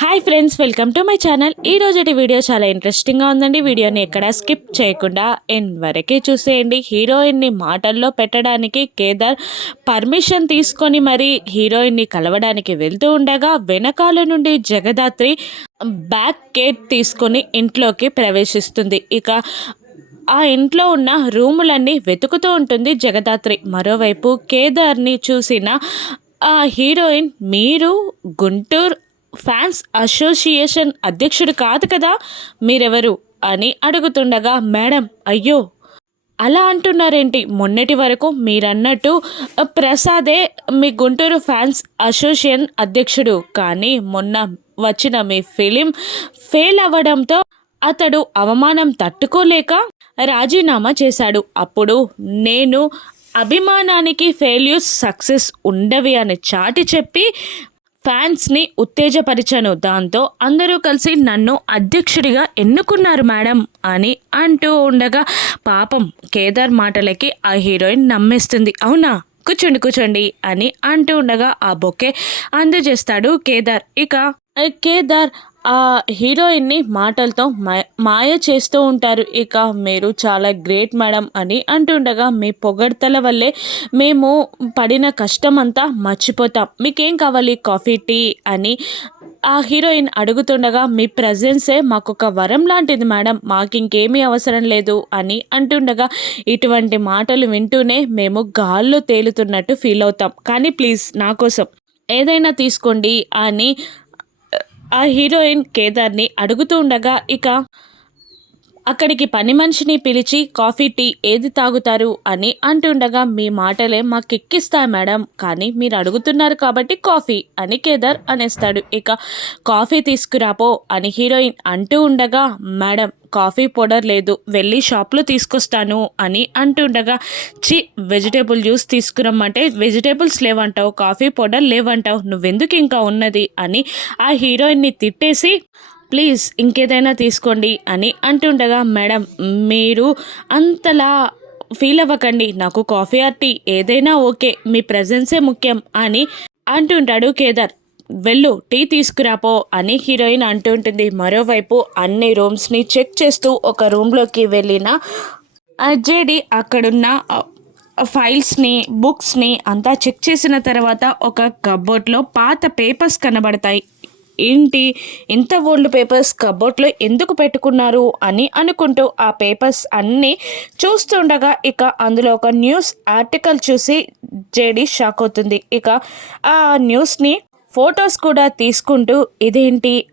Hi friends welcome to my channel. ఈ రోజుటి video చాలా ఇంట్రెస్టింగ్గా ఉందండి. వీడియోని ఎక్కడ స్కిప్ చేయకుండా ఎండ్ వరకే చూసేయండి. హీరోయిన్ని మాటల్లో పెట్టడానికి కేదార్ పర్మిషన్ తీసుకొని మరి హీరోయిన్ని కలవడానికి వెళ్తూ ఉండగా వెనకాల నుండి జగదాత్రి బ్యాక్ గేట్ తీసుకొని ఇంట్లోకి ప్రవేశిస్తుంది. ఇక ఆ ఇంట్లో ఉన్న రూములన్నీ వెతుకుతూ ఉంటుంది జగదాత్రి. మరోవైపు కేదార్ని చూసిన ఆ హీరోయిన్ మీరు గుంటూరు ఫ్యాన్స్ అసోసియేషన్ అధ్యక్షుడు కాదు కదా? మీరెవరు? అని అడుగుతుండగా మేడం అయ్యో! అలా అంటున్నారేంటి? మొన్నటి వరకు మీరన్నట్టు ప్రసాదే మీ గుంటూరు ఫ్యాన్స్ అసోసియేషన్ అధ్యక్షుడు. కానీ మొన్న వచ్చిన మీ ఫిలిం ఫెయిల్ అవ్వడంతో అతడు అవమానం తట్టుకోలేక రాజీనామా చేశాడు. అప్పుడు నేను అభిమానానికి ఫెయిల్యూర్స్ సక్సెస్ ఉండవి అని చాటి చెప్పి ఫ్యాన్స్ని ఉత్తేజపరిచాను. దాంతో అందరూ కలిసి నన్ను అధ్యక్షుడిగా ఎన్నుకున్నారు మేడం అని అంటూ ఉండగా పాపం కేదార్ మాటలకి ఆ హీరోయిన్ నమ్మేస్తుంది. అవునా? కూర్చోండి కూర్చోండి అని అంటూ ఉండగా ఆ బొకే అందజేస్తాడు కేదార్. ఇక కేదార్ ఆ హీరోయిన్ని మాటలతో మా- మాయ చేస్తూ ఉంటారు. ఇక మీరు చాలా గ్రేట్ మేడం అని అంటుండగా మీ పొగడ్తల వల్లే మేము పడిన కష్టం అంతా మర్చిపోతాం. మీకేం కావాలి? కాఫీ టీ అని ఆ హీరోయిన్ అడుగుతుండగా మీ ప్రజెన్సే మాకు ఒక వరం లాంటిది మేడం. మాకు ఇంకేమీ అవసరం లేదు అని అంటుండగా ఇటువంటి మాటలు వింటూనే మేము గాల్లో తేలుతున్నట్టు ఫీల్ అవుతాం కానీ ప్లీజ్ నా కోసం ఏదైనా తీసుకోండి అని ఆ హీరోయిన్ కేదార్ని అడుగుతూ ఉండగా ఇక అక్కడికి పని మనిషిని పిలిచి కాఫీ టీ ఏది తాగుతారు అని అంటుండగా మీ మాటలే మాకెక్కిస్తాయి మేడం. కానీ మీరు అడుగుతున్నారు కాబట్టి కాఫీ అని కేదార్ అనేస్తాడు. ఇక కాఫీ తీసుకురాపో అని హీరోయిన్ అంటూ ఉండగా మేడం కాఫీ పౌడర్ లేదు. వెళ్ళి షాప్లో తీసుకొస్తాను అని అంటుండగా చి వెజిటేబుల్ జ్యూస్ తీసుకురమ్మంటే వెజిటేబుల్స్ లేవంటావు కాఫీ పౌడర్ లేవంటావు. నువ్వెందుకు ఇంకా ఉన్నది? అని ఆ హీరోయిన్ని తిట్టేసి ప్లీజ్ ఇంకేదైనా తీసుకోండి అని అంటుండగా మేడం మీరు అంతలా ఫీల్ అవ్వకండి. నాకు కాఫీ ఆర్ టీ ఏదైనా ఓకే. మీ ప్రజెన్సే ముఖ్యం అని అంటుంటాడు కేదార్. వెళ్ళు టీ తీసుకురాపో అని హీరోయిన్ అంటుంటుంది మరోవైపు అన్ని రూమ్స్ని చెక్ చేస్తూ ఒక రూమ్లోకి వెళ్ళిన ఆ జేడి అక్కడున్న ఫైల్స్ని బుక్స్ని అంతా చెక్ చేసిన తర్వాత ఒక కబోర్డ్లో పాత పేపర్స్ కనబడతాయి. ఏంటి? ఇంత ఓల్డ్ పేపర్స్ కబోర్డ్లో ఎందుకు పెట్టుకున్నారు? అని అనుకుంటూ ఆ పేపర్స్ అన్నీ చూస్తుండగా ఇక అందులో ఒక న్యూస్ ఆర్టికల్ చూసి జేడి షాక్ అవుతుంది. ఇక ఆ న్యూస్ని ఫొటోస్ కూడా తీసుకుంటూ ఇదేంటి?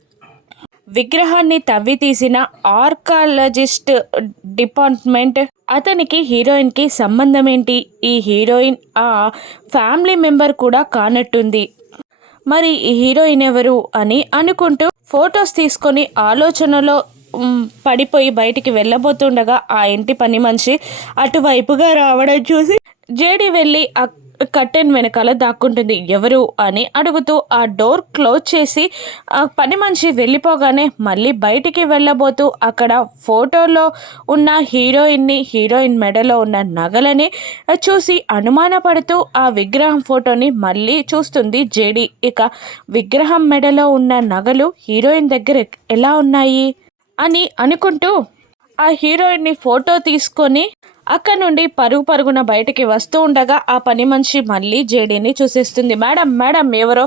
విగ్రహాన్ని తవ్వి తీసిన ఆర్కాలజిస్ట్ డిపార్ట్మెంట్ అతనికి హీరోయిన్కి సంబంధం ఏంటి? ఈ హీరోయిన్ ఆ ఫ్యామిలీ మెంబర్ కూడా కానట్టుంది. మరి ఈ హీరోయిన్ ఎవరు అని అనుకుంటూ ఫొటోస్ తీసుకొని ఆలోచనలో పడిపోయి బయటికి వెళ్ళబోతుండగా ఆ ఇంటి పని మనిషి అటువైపుగా రావడం చూసి జేడి వెళ్ళి కర్టెన్ వెనకాల దాక్కుంటుంది. ఎవరు అని అడుగుతూ ఆ డోర్ క్లోజ్ చేసి ఆ పని మనిషి వెళ్ళిపోగానే మళ్ళీ బయటికి వెళ్ళబోతూ అక్కడ ఫోటోలో ఉన్న హీరోయిన్ని హీరోయిన్ మెడలో ఉన్న నగలని చూసి అనుమానపడుతూ ఆ విగ్రహం ఫోటోని మళ్ళీ చూస్తుంది జేడి. ఇక విగ్రహం మెడలో ఉన్న నగలు హీరోయిన్ దగ్గర ఎలా ఉన్నాయి అని అనుకుంటూ ఆ హీరోయిన్ని ఫోటో తీసుకొని అక్కడ నుండి పరుగు పరుగున బయటికి వస్తూ ఉండగా ఆ పని మనిషి మళ్ళీ జేడీని చూసేస్తుంది. మేడం మేడం ఎవరో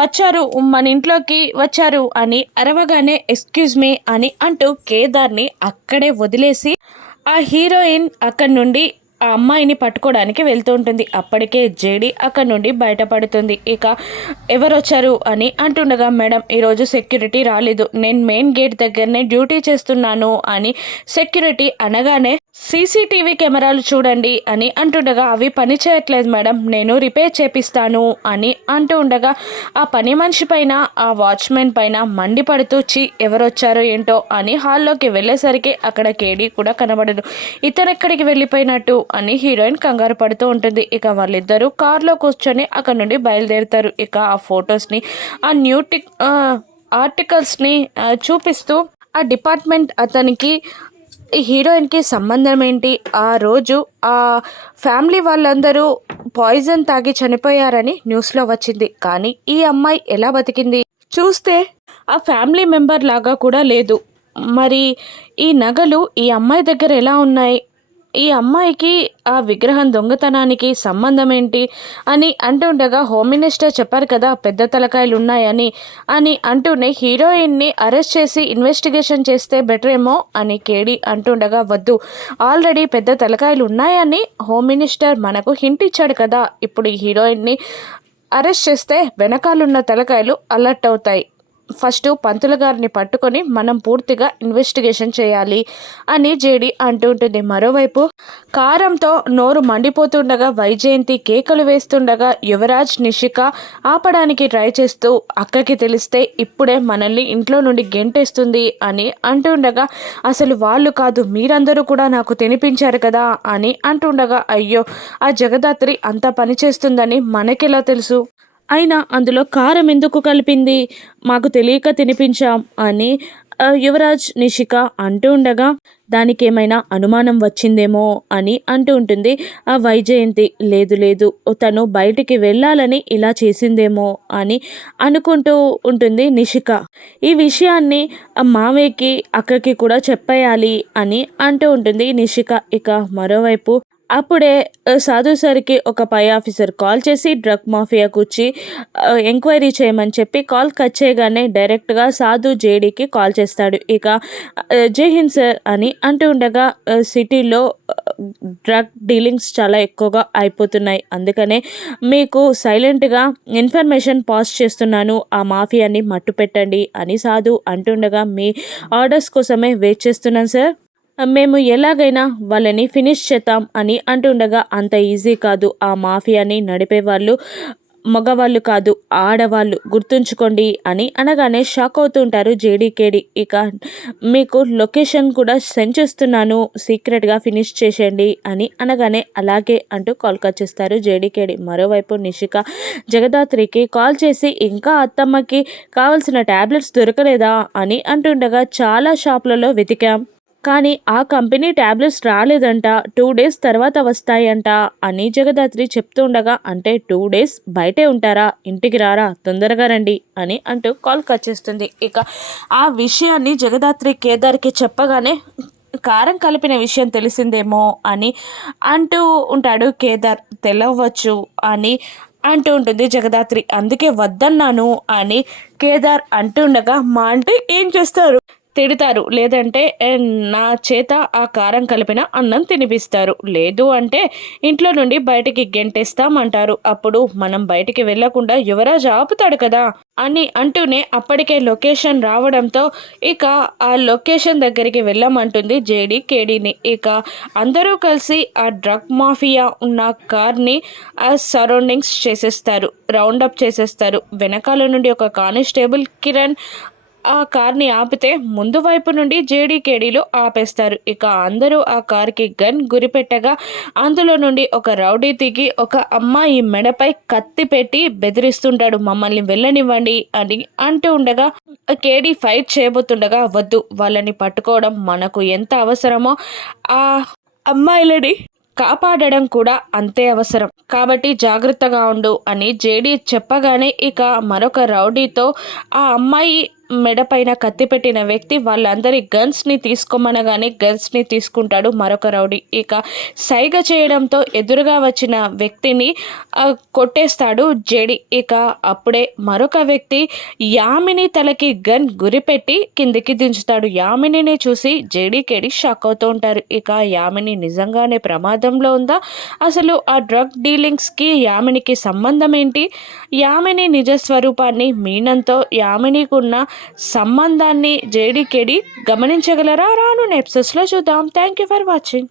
వచ్చారు మన ఇంట్లోకి వచ్చారు అని అరవగానే ఎక్స్క్యూజ్ మీ అని అంటూ కేదార్ని అక్కడే వదిలేసి ఆ హీరోయిన్ అక్కడి నుండి ఆ అమ్మాయిని పట్టుకోవడానికి వెళ్తూ ఉంటుంది. అప్పటికే జేడి అక్కడ నుండి బయటపడుతుంది. ఇక ఎవరొచ్చారు? అని అంటుండగా మేడం ఈరోజు సెక్యూరిటీ రాలేదు. నేను మెయిన్ గేట్ దగ్గరనే డ్యూటీ చేస్తున్నాను అని సెక్యూరిటీ అనగానే సీసీటీవీ కెమెరాలు చూడండి అని అంటుండగా అవి పని చేయట్లేదు మేడం నేను రిపేర్ చేపిస్తాను అని అంటూ ఉండగా ఆ పని మనిషి పైన ఆ వాచ్మెన్ పైన మండిపడుతూ చి ఎవరొచ్చారో ఏంటో అని హాల్లోకి వెళ్ళేసరికి అక్కడ కేడీ కూడా కనబడదు. ఇతనెక్కడికి వెళ్ళిపోయినట్టు అని హీరోయిన్ కంగారు పడుతూ ఉంటుంది. ఇక వాళ్ళిద్దరూ కార్లో కూర్చొని అక్కడ నుండి బయలుదేరుతారు. ఇక ఆ ఫొటోస్ని ఆ న్యూటి ఆర్టికల్స్ని చూపిస్తూ ఆ డిపార్ట్మెంట్ అతనికి హీరోయిన్కి సంబంధం ఏంటి? ఆ రోజు ఆ ఫ్యామిలీ వాళ్ళందరూ పాయిజన్ తాగి చనిపోయారని న్యూస్లో వచ్చింది. కానీ ఈ అమ్మాయి ఎలా బతికింది? చూస్తే ఆ ఫ్యామిలీ మెంబర్ లాగా కూడా లేదు. మరి ఈ నగలు ఈ అమ్మాయి దగ్గర ఎలా ఉన్నాయి? ఈ అమ్మాయికి ఆ విగ్రహం దొంగతనానికి సంబంధం ఏంటి అని అంటుండగా హోమ్ మినిస్టర్ చెప్పారు కదా పెద్ద తలకాయలు ఉన్నాయని అని అంటూనే హీరోయిన్ని అరెస్ట్ చేసి ఇన్వెస్టిగేషన్ చేస్తే బెటర్ ఏమో అని కేడి అంటుండగా వద్దు. ఆల్రెడీ పెద్ద తలకాయలు ఉన్నాయని హోమ్ మినిస్టర్ మనకు హింట్ ఇచ్చాడు కదా. ఇప్పుడు ఈ హీరోయిన్ని అరెస్ట్ చేస్తే వెనకాలన్న తలకాయలు అలర్ట్ అవుతాయి. ఫస్ట్ పంతులు గారిని పట్టుకొని మనం పూర్తిగా ఇన్వెస్టిగేషన్ చేయాలి అని జేడి అంటుంటుంది మరోవైపు కారంతో నోరు మండిపోతుండగా వైజయంతి కేకలు వేస్తుండగా యువరాజ్ నిషిక ఆపడానికి ట్రై చేస్తూ అక్కకి తెలిస్తే ఇప్పుడే మనల్ని ఇంట్లో నుండి గెంటేస్తుంది అని అంటుండగా అసలు వాళ్ళు కాదు మీరందరూ కూడా నాకు తినిపించారు కదా అని అంటుండగా అయ్యో ఆ జగదాత్రి అంత పని చేస్తుందని మనకెలా తెలుసు? అయినా అందులో కారం ఎందుకు కలిపింది? మాకు తెలియక తినిపించాం అని యువరాజ్ నిషిక అంటూ ఉండగా దానికి ఏమైనా అనుమానం వచ్చిందేమో అని అంటూ ఉంటుంది. ఆ వైజయంతి లేదు లేదు తను బయటికి వెళ్ళాలని ఇలా చేసిందేమో అని అనుకుంటూ ఉంటుంది నిషిక. ఈ విషయాన్ని మావయ్యకి అక్కకి కూడా చెప్పేయాలి అని అంటూ ఉంటుంది నిషిక. ఇక మరోవైపు అప్పుడే సాధు సార్కి ఒక పై ఆఫీసర్ కాల్ చేసి డ్రగ్ మాఫియాకు వచ్చి ఎంక్వైరీ చేయమని చెప్పి కాల్ కట్ చేయగానే డైరెక్ట్గా సాధు జేడీకి కాల్ చేస్తాడు. ఇక జై హింద్ సార్ అని అంటూ ఉండగా సిటీలో డ్రగ్ డీలింగ్స్ చాలా ఎక్కువగా అయిపోతున్నాయి. అందుకనే మీకు సైలెంట్గా ఇన్ఫర్మేషన్ పాస్ చేస్తున్నాను. ఆ మాఫియాని మట్టు పెట్టండి అని సాధు అంటుండగా మీ ఆర్డర్స్ కోసమే వెయిట్ చేస్తున్నాను సార్. మేము ఎలాగైనా వాళ్ళని ఫినిష్ చేద్దాం అని అంటుండగా అంత ఈజీ కాదు. ఆ మాఫియాని నడిపే వాళ్ళు మగవాళ్ళు కాదు ఆడవాళ్ళు గుర్తుంచుకోండి అని అనగానే షాక్ అవుతుంటారు జేడీకేడి. ఇక మీకు లొకేషన్ కూడా సెండ్ చేస్తున్నాను సీక్రెట్గా ఫినిష్ చేసేయండి అని అనగానే అలాగే అంటూ కాల్ కట్ చేస్తారు జేడీకేడి. మరోవైపు నిషిక జగదాత్రికి కాల్ చేసి ఇంకా అత్తమ్మకి కావలసిన ట్యాబ్లెట్స్ దొరకలేదా అని అంటుండగా చాలా షాప్లలో వెతికాం. కానీ ఆ కంపెనీ ట్యాబ్లెట్స్ రాలేదంట టూ డేస్ తర్వాత వస్తాయంట అని జగదాత్రి చెప్తుండగా అంటే టూ డేస్ బయటే ఉంటారా ఇంటికి రారా తొందరగా రండి అని అంటూ కాల్ కట్ చేస్తుంది. ఇక ఆ విషయాన్ని జగదాత్రి కేదార్కి చెప్పగానే కారం కలిపిన విషయం తెలిసిందేమో అని అంటూ ఉంటాడు కేదార్. తెలవచ్చు అని అంటూ ఉంటుంది జగదాత్రి. అందుకే వద్దన్నాను అని కేదార్ అంటుండగా మా అంటే ఏం చేస్తారు? తిడతారు. లేదంటే నా చేత ఆ కారం కలిపిన అన్నం తినిపిస్తారు. లేదు అంటే ఇంట్లో నుండి బయటికి గెంటేస్తామంటారు. అప్పుడు మనం బయటికి వెళ్ళకుండా యువరాజ్ ఆపుతాడు కదా అని అంటూనే అప్పటికే లొకేషన్ రావడంతో ఇక ఆ లొకేషన్ దగ్గరికి వెళ్ళమంటుంది జేడీ కేడీని. ఇక అందరూ కలిసి ఆ డ్రగ్ మాఫియా ఉన్న కార్ని ఆ సరౌండింగ్స్ చేసేస్తారు. రౌండప్ చేసేస్తారు. వెనకాల నుండి ఒక కానిస్టేబుల్ కిరణ్ ఆ కార్ని ఆపితే ముందు వైపు నుండి జేడీకేడీలు ఆపేస్తారు. ఇక అందరూ ఆ కార్కి గన్ గురిపెట్టగా అందులో నుండి ఒక రౌడీ దిగి ఒక అమ్మాయి మెడపై కత్తి పెట్టి బెదిరిస్తుంటాడు. మమ్మల్ని వెళ్ళనివ్వండి అని అంటూ ఉండగా కేడీ ఫైట్ చేయబోతుండగా వద్దు. వాళ్ళని పట్టుకోవడం మనకు ఎంత అవసరమో ఆ అమ్మాయిలని కాపాడడం కూడా అంతే అవసరం. కాబట్టి జాగ్రత్తగా ఉండు అని జేడీ చెప్పగానే ఇక మరొక రౌడీతో ఆ అమ్మాయి మెడపైన కత్తి పెట్టిన వ్యక్తి వాళ్ళందరి గన్స్ని తీసుకోమనగానే గన్స్ని తీసుకుంటాడు మరొక రౌడీ. ఇక సైగ చేయడంతో ఎదురుగా వచ్చిన వ్యక్తిని కొట్టేస్తాడు జేడి. ఇక అప్పుడే మరొక వ్యక్తి యామిని తలకి గన్ గురిపెట్టి కిందికి దించుతాడు. యామినిని చూసి జేడీకేడి షాక్ అవుతూ ఉంటారు. ఇక యామిని నిజంగానే ప్రమాదంలో ఉందా? అసలు ఆ డ్రగ్ డీలింగ్స్కి యామినికి సంబంధం ఏంటి? యామిని నిజస్వరూపాన్ని మీనంతో యామినికున్న సంబంధాన్ని జేడీకేడి గమనించగలరా? రాను నెప్సెస్లో చూద్దాం. Thank you for watching